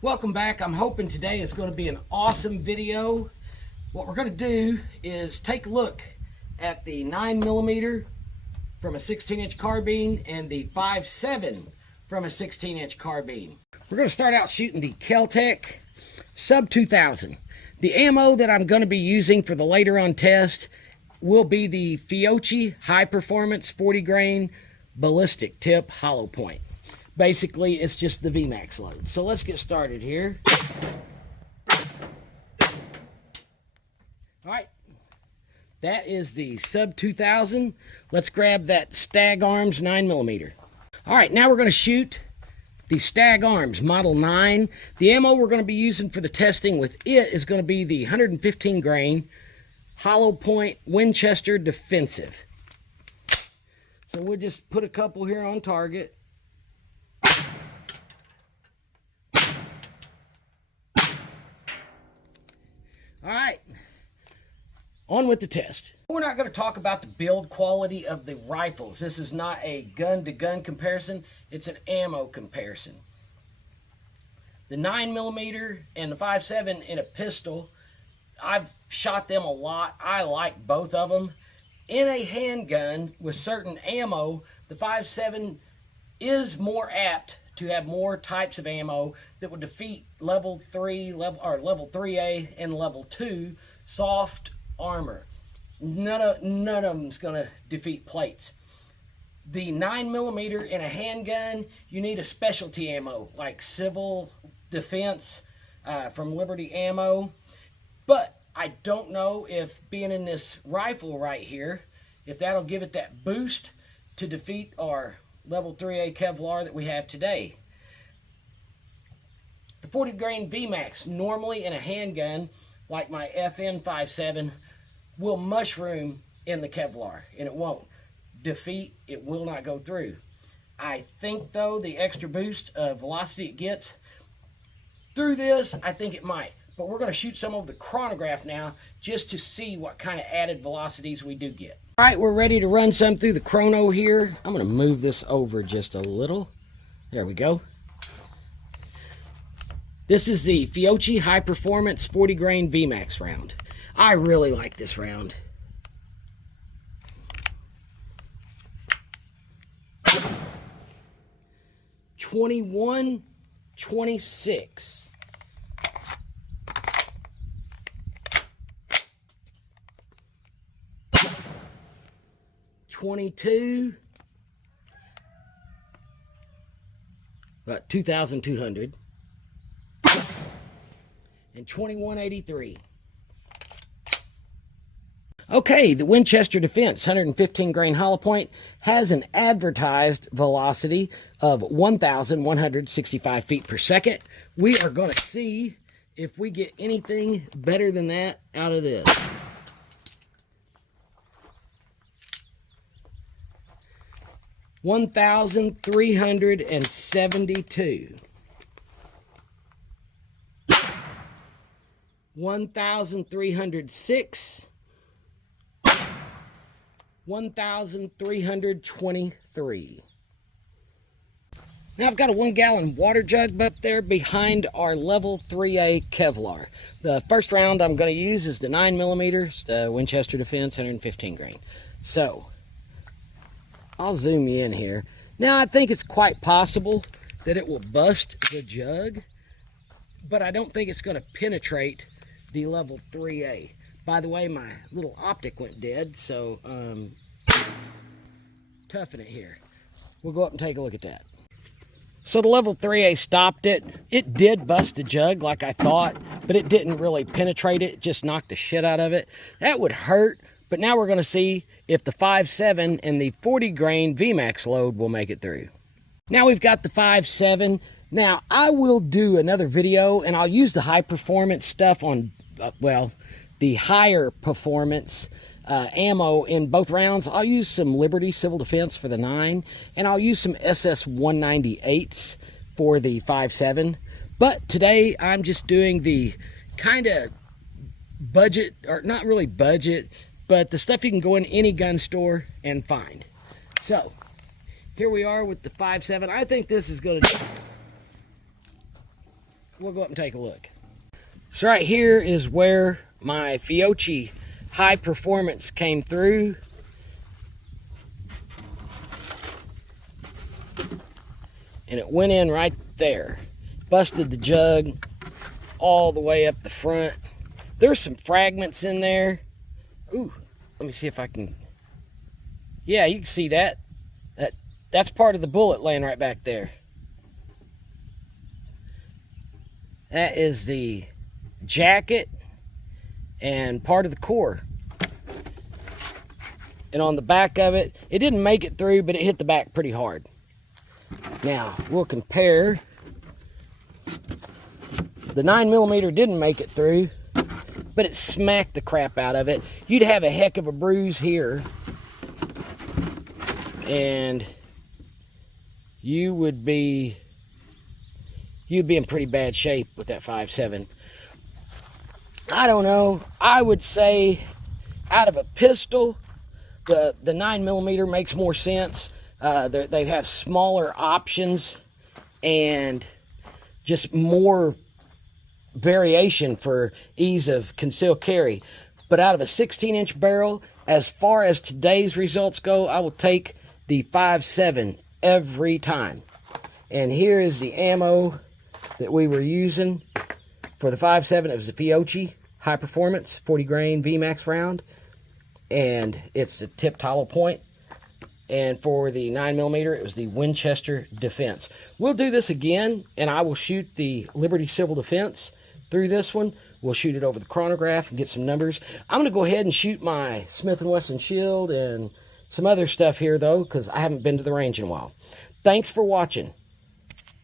Welcome back. I'm hoping today is going to be an awesome video. What we're going to do is take a look at the 9mm from a 16-inch carbine and the 5.7 from a 16-inch carbine. We're going to start out shooting the Kel-Tec Sub 2000. The ammo that I'm going to be using for the later on test will be the Fiocchi High Performance 40 grain ballistic tip hollow point. Basically, it's just the VMAX load. So let's get started here. All right, that is the Sub 2000. Let's grab that Stag Arms 9mm. All right, now we're going to shoot the Stag Arms Model 9. The ammo we're going to be using for the testing with it is going to be the 115 grain hollow point Winchester Defensive. So we'll just put a couple here on target. All right, on with the test. We're not going to talk about the build quality of the rifles. This is not a gun-to-gun comparison. It's an ammo comparison. The 9mm and the 5.7 in a pistol, I've shot them a lot. I like both of them. In a handgun with certain ammo, the 5.7 is more apt to have more types of ammo that would defeat level 3A and level 2 soft armor. None of them's going to defeat plates. The 9mm in a handgun, you need a specialty ammo like civil defense from Liberty Ammo. But I don't know if being in this rifle right here, if that'll give it that boost to defeat our level 3A Kevlar that we have today. The 40 grain VMAX, normally in a handgun, like my FN 5.7, will mushroom in the Kevlar, and it won't defeat, it will not go through. I think, though, the extra boost of velocity it gets through this, I think it might. But we're going to shoot some of the chronograph now just to see what kind of added velocities we do get. All right, we're ready to run some through the chrono here. I'm going to move this over just a little. There we go. This is the Fiocchi High Performance 40 grain VMAX round. I really like this round. .21, 26. 22, about 2,200, and 2183. Okay, the Winchester Defense 115 grain hollow point has an advertised velocity of 1,165 feet per second. We are going to see if we get anything better than that out of this. 1,372. 1,306. 1,323. Now I've got a 1-gallon water jug up there behind our level 3A Kevlar. The first round I'm going to use is the 9mm, the Winchester Defense 115 grain. So I'll zoom you in here. Now, I think it's quite possible that it will bust the jug, but I don't think it's going to penetrate the level 3A. By the way, my little optic went dead, so toughen it here. We'll go up and take a look at that. So the level 3A stopped it. It did bust the jug like I thought, but it didn't really penetrate it. It just knocked the shit out of it. That would hurt. But now we're going to see if the 5.7 and the 40 grain VMAX load will make it through. Now we've got the 5.7. Now I will do another video and I'll use the high performance stuff on, the higher performance ammo in both rounds. I'll use some Liberty Civil Defense for the 9 and I'll use some SS 198s for the 5.7. But today I'm just doing the kind of budget, or not really budget, but the stuff you can go in any gun store and find. So here we are with the 5.7. I think this is going to we'll go up and take a look. So right here is where my Fiocchi high performance came through. And it went in right there. Busted the jug all the way up the front. There's some fragments in there. Ooh, let me see if I can. Yeah, you can see that. That's part of the bullet laying right back there. That is the jacket and part of the core. And on the back of it, it didn't make it through, but it hit the back pretty hard. Now, we'll compare. The 9mm didn't make it through, but it smacked the crap out of it. You'd have a heck of a bruise here, and you'd be in pretty bad shape with that 5.7. I don't know. I would say out of a pistol, the 9mm makes more sense. They have smaller options and just more variation for ease of concealed carry. But out of a 16-inch barrel, as far as today's results go, I will take the 5.7 every time. And here is the ammo that we were using for the 5.7. It was the Fiocchi high performance 40 grain VMAX round, and it's the tipped hollow point. And for the 9mm, it was the Winchester Defense. We'll do this again, and I will shoot the Liberty Civil Defense through this one. We'll shoot it over the chronograph and get some numbers. I'm going to go ahead and shoot my Smith & Wesson Shield and some other stuff here, though, because I haven't been to the range in a while. Thanks for watching.